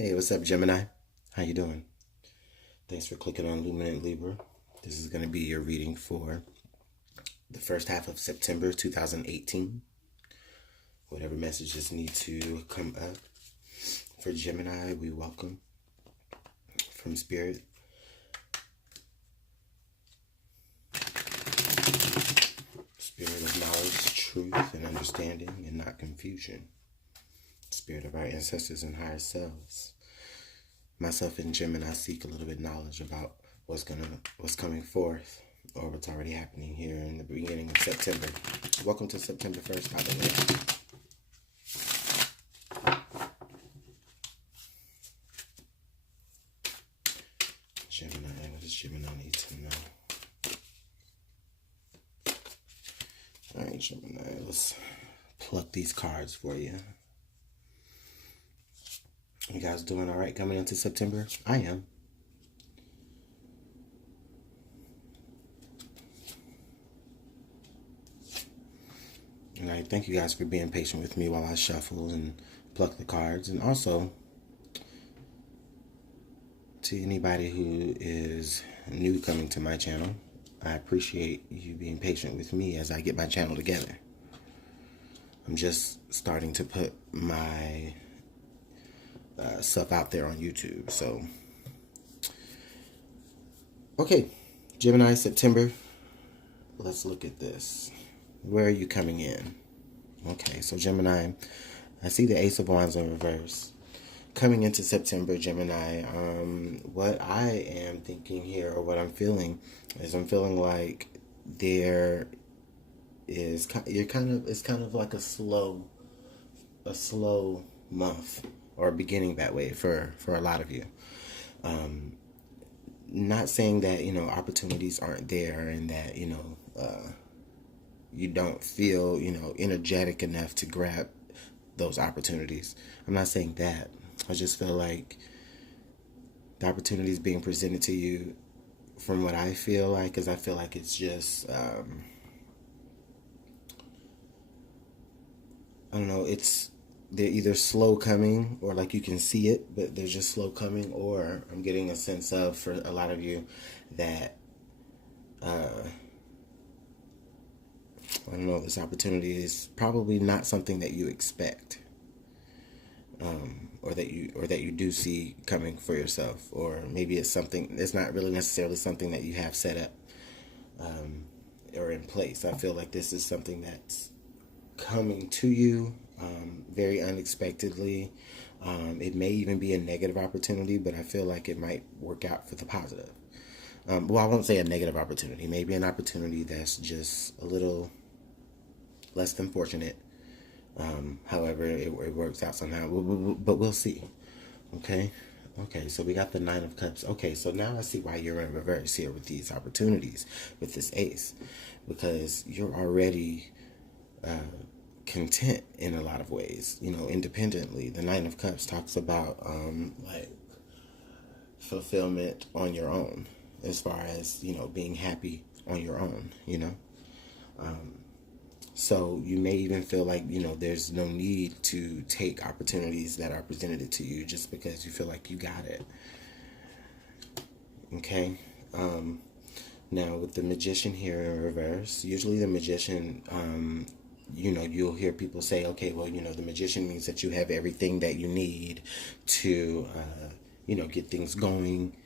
Hey, what's up, Gemini? How you doing? Thanks for clicking on Luminant Libra. This is going to be your reading for the first half of September 2018. Whatever messages need to come up for Gemini, we welcome from Spirit. Spirit of knowledge, truth, and understanding, and not confusion. Spirit of our ancestors and higher selves. Myself and Gemini seek a little bit of knowledge about what's coming forth, or what's already happening here in the beginning of September. Welcome to September 1st, by the way. Gemini, what does Gemini need to know? Alright, Gemini, let's pluck these cards for you. You guys doing all right coming into September? I am. And I thank you guys for being patient with me while I shuffle and pluck the cards. And also, to anybody who is new coming to my channel, I appreciate you being patient with me as I get my channel together. I'm just starting to put my stuff out there on YouTube. So, okay, Gemini, September. Let's look at this. Where are you coming in? Okay, so Gemini, I see the Ace of Wands in reverse. Coming into September, Gemini, what I am thinking here, or what I'm feeling, is I'm feeling like there is, it's kind of like a slow month, or beginning that way for a lot of you. Not saying that, opportunities aren't there and that, you don't feel, energetic enough to grab those opportunities. I'm not saying that. I just feel like the opportunities being presented to you, from what I feel like, because I feel like it's just, I don't know, they're either slow coming, or like you can see it, but they're just slow coming, or I'm getting a sense of, for a lot of you, that, I don't know, this opportunity is probably not something that you expect, or that you do see coming for yourself, or maybe it's not really necessarily something that you have set up, or in place. I feel like this is something that's coming to you very unexpectedly. It may even be a negative opportunity, but I feel like it might work out for the positive. Well, I won't say a negative opportunity. Maybe an opportunity that's just a little less than fortunate. However, it works out somehow. But we'll see. Okay? Okay, so we got the Nine of Cups. Okay, so now I see why you're in reverse here with these opportunities, with this Ace. Because you're already content in a lot of ways, independently. The Nine of Cups talks about like fulfillment on your own, as far as being happy on your own. So you may even feel like there's no need to take opportunities that are presented to you, just because you feel like you got it. Okay. Now with the Magician here in reverse, usually the Magician, you'll hear people say, okay, well, the Magician means that you have everything that you need to, get things going,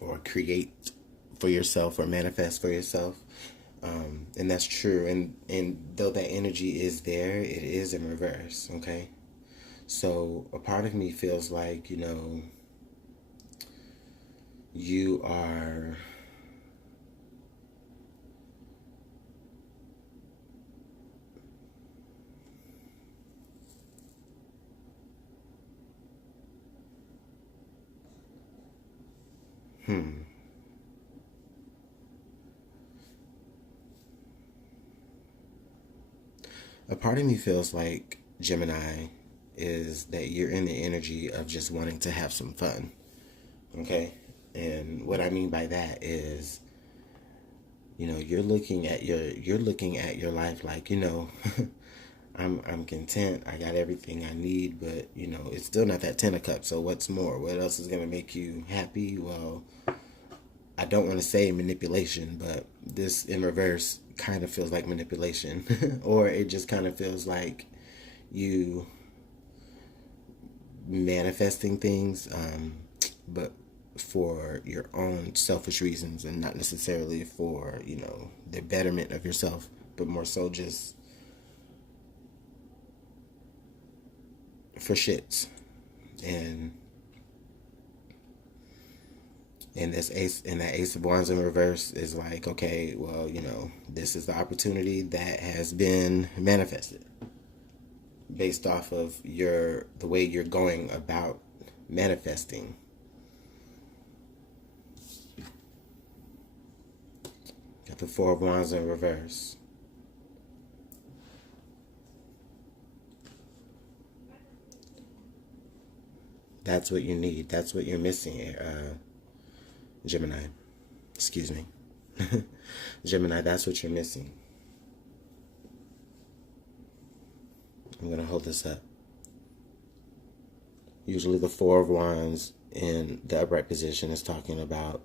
or create for yourself, or manifest for yourself. And that's true. And though that energy is there, it is in reverse. Okay. So a part of me feels like, you are, a part of me feels like, Gemini, is that you're in the energy of just wanting to have some fun. Okay? And what I mean by that is, you're looking at your life like, I'm content. I got everything I need, but you know, it's still not that 10 of cups. So what's more? What else is gonna make you happy? Well, I don't want to say manipulation, but this in reverse kind of feels like manipulation, or it just kind of feels like you manifesting things, but for your own selfish reasons and not necessarily for, you know, the betterment of yourself, but more so just for shits. And this ace, and that ace of wands in reverse is like, okay, well, you know, this is the opportunity that has been manifested based off of the way you're going about manifesting. Got the Four of Wands in reverse. That's what you need. That's what you're missing, Gemini. Excuse me. Gemini, that's what you're missing. I'm going to hold this up. Usually the Four of Wands in the upright position is talking about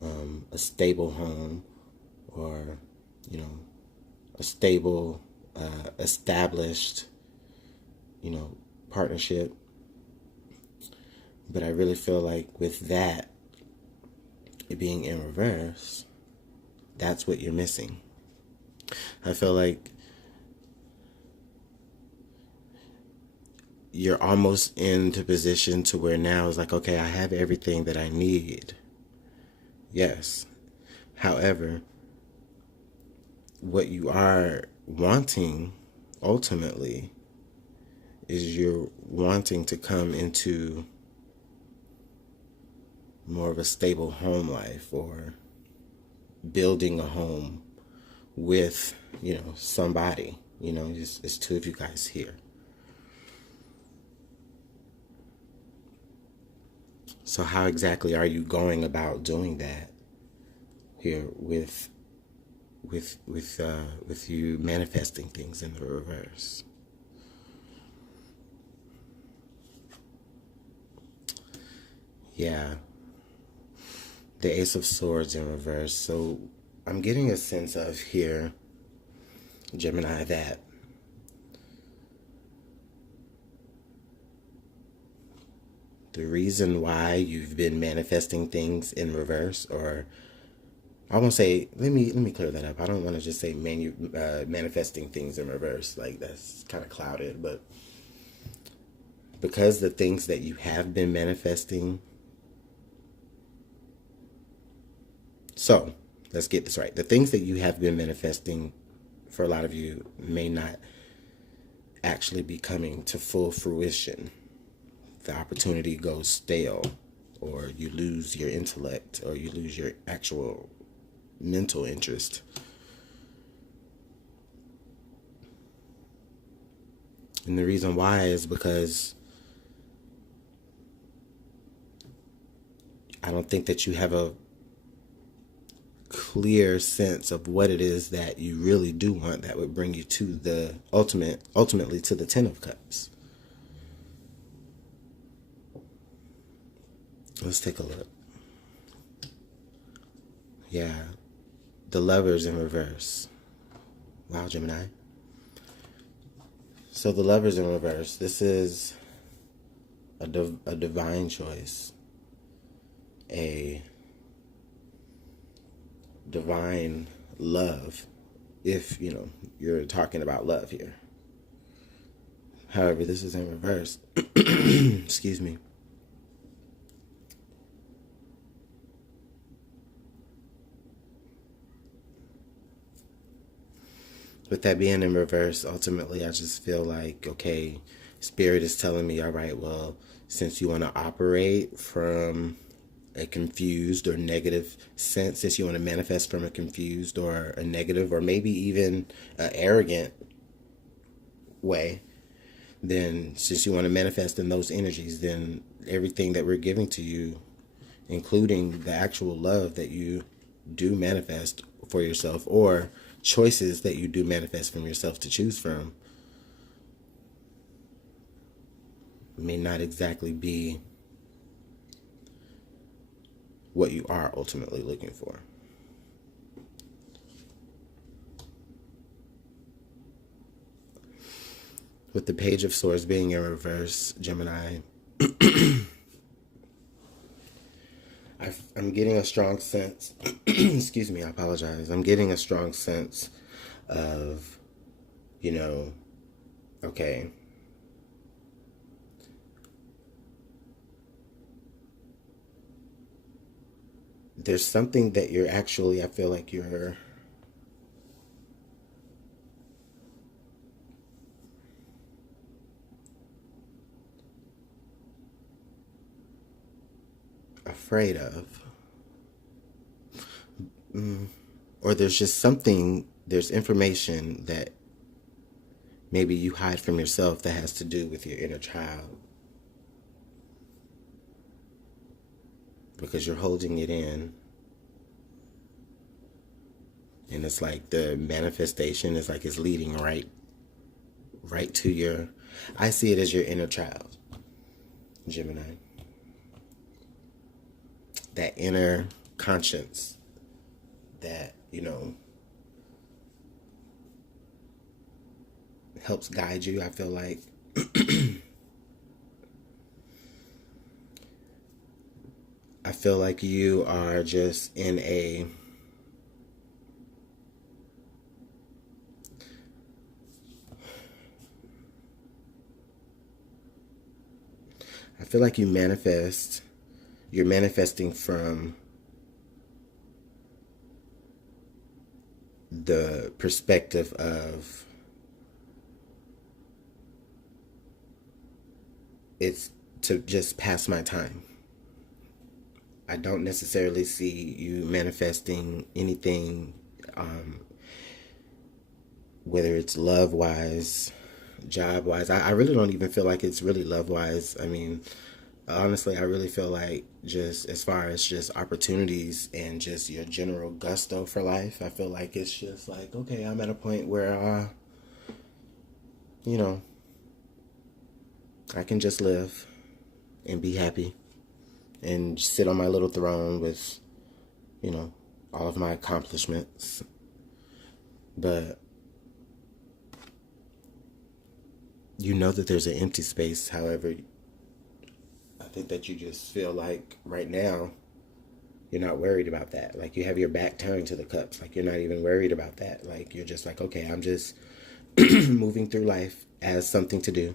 a stable home, or, you know, a stable, established, you know, partnership. But I really feel like with that, it being in reverse, that's what you're missing. I feel like you're almost into position to where now it's like, okay, I have everything that I need. Yes. However, what you are wanting ultimately is you're wanting to come into more of a stable home life, or building a home with, you know, somebody. You know, it's two of you guys here. So how exactly are you going about doing that here with you manifesting things in the reverse? Yeah. The Ace of Swords in reverse. So I'm getting a sense of here, Gemini, that the reason why you've been manifesting things in reverse, or I won't say, let me clear that up. I don't want to just say manifesting things in reverse. Like, that's kind of clouded, but because the things that you have been manifesting. So, let's get this right. The things that you have been manifesting, for a lot of you, may not actually be coming to full fruition. The opportunity goes stale, or you lose your intellect, or you lose your actual mental interest. And the reason why is because I don't think that you have a clear sense of what it is that you really do want that would bring you to the ultimately to the Ten of Cups. Let's take a look. Yeah. The Lovers in reverse. Wow, Gemini. So the Lovers in reverse. This is a divine choice. A divine love, if, you know, you're talking about love here. However, this is in reverse. Excuse me. With that being in reverse, ultimately, I just feel like, okay, Spirit is telling me, all right, well, since you want to operate from a confused or negative sense, since you want to manifest from a confused or a negative or maybe even an arrogant way, then since you want to manifest in those energies, then everything that we're giving to you, including the actual love that you do manifest for yourself, or choices that you do manifest from yourself to choose from, may not exactly be what you are ultimately looking for. With the Page of Swords being in reverse, Gemini, I'm getting a strong sense, excuse me, I apologize. I'm getting a strong sense of, okay, there's something that you're actually, I feel like you're afraid of. Or there's just something, there's information that maybe you hide from yourself that has to do with your inner child. Because you're holding it in. And it's like the manifestation is like it's leading right to your, I see it as your inner child, Gemini. That inner conscience that, helps guide you, I feel like. I feel like you are just in a I feel like you're manifesting from the perspective of it's to just pass my time. I don't necessarily see you manifesting anything, whether it's love-wise, job-wise. I really don't even feel like it's really love-wise. I mean, honestly, I really feel like just as far as just opportunities and just your general gusto for life, I feel like it's just like, okay, I'm at a point where, I can just live and be happy and sit on my little throne with, all of my accomplishments. But you know that there's an empty space. However, I think that you just feel like right now you're not worried about that. Like you have your back turned to the cups. Like you're not even worried about that. Like you're just like, okay, I'm just moving through life as something to do.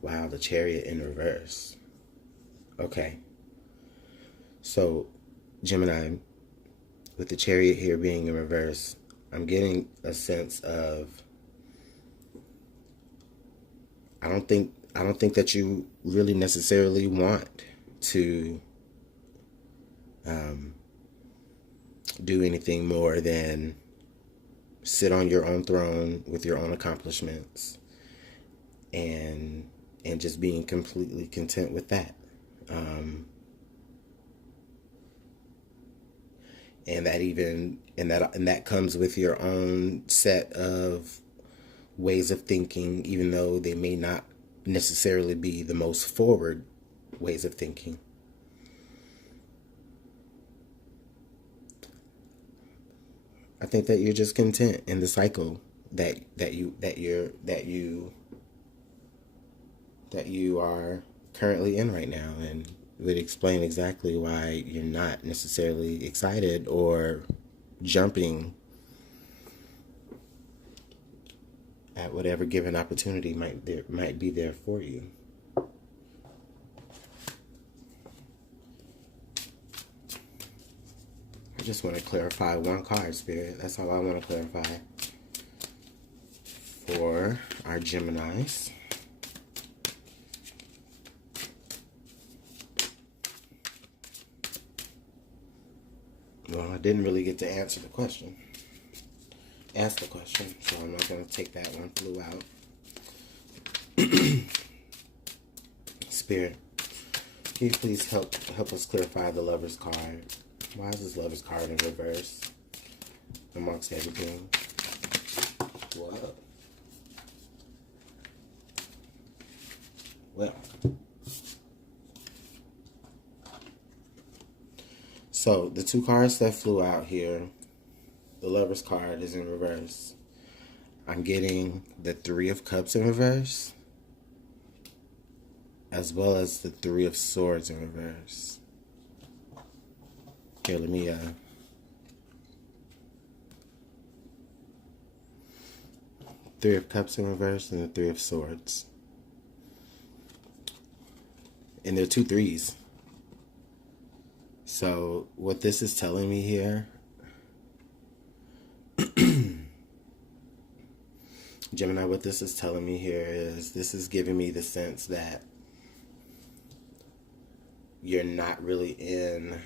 Wow, the Chariot in reverse. Okay. So, Gemini, with the Chariot here being in reverse, I'm getting a sense of I don't think that you really necessarily want to do anything more than sit on your own throne with your own accomplishments and just being completely content with that. And that comes with your own set of ways of thinking, even though they may not necessarily be the most forward ways of thinking. I think that you're just content in the cycle that you are currently in right now, and would explain exactly why you're not necessarily excited or jumping at whatever given opportunity might be there for you. I just want to clarify one card, Spirit. That's all I want to clarify for our Geminis. Well, I didn't really get to ask the question, so I'm not going to take that one. Flew out. Spirit, can you please help us clarify the Lover's card? Why is this Lover's card in reverse? amongst everything. Whoa. Well. So, the two cards that flew out here, the Lover's card is in reverse. I'm getting the Three of Cups in reverse, as well as the Three of Swords in reverse. Here, let me, Three of Cups in reverse and the Three of Swords. And they're two threes. So, what this is telling me here, Gemini, what this is telling me here is this is giving me the sense that you're not really in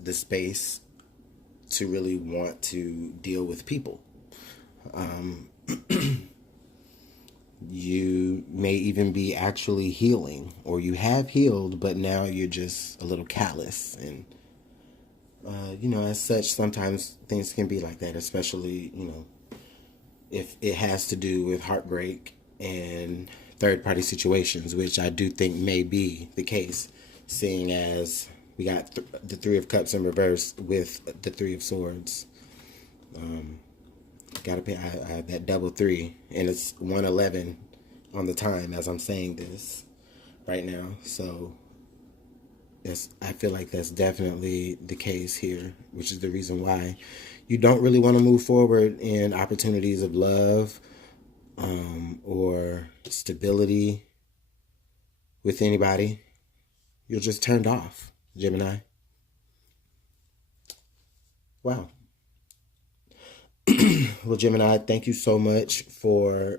the space to really want to deal with people. You may even be actually healing, or you have healed, but now you're just a little callous. And, as such, sometimes things can be like that, especially, if it has to do with heartbreak and third-party situations, which I do think may be the case, seeing as we got the Three of Cups in reverse with the Three of Swords. Gotta pay I have that double 3, and it's 1:11 on the time as I'm saying this right now. So I feel like that's definitely the case here, which is the reason why you don't really want to move forward in opportunities of love or stability with anybody. You're just turned off, Gemini. Wow. Well, Gemini, thank you so much for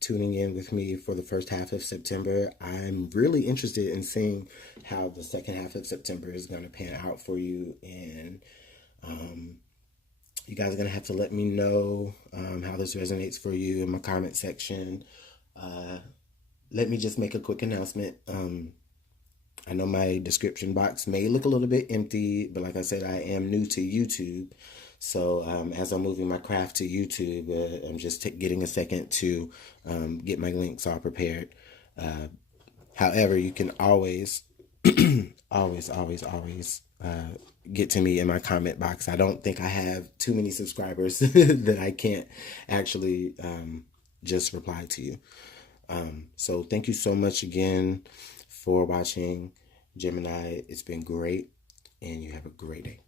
tuning in with me for the first half of September. I'm really interested in seeing how the second half of September is going to pan out for you. And you guys are going to have to let me know how this resonates for you in my comment section. Let me just make a quick announcement. I know my description box may look a little bit empty, but like I said, I am new to YouTube. So as I'm moving my craft to YouTube, I'm just getting a second to get my links all prepared. However, you can always, always get to me in my comment box. I don't think I have too many subscribers that I can't actually just reply to you. So thank you so much again for watching, Gemini. It's been great, and you have a great day.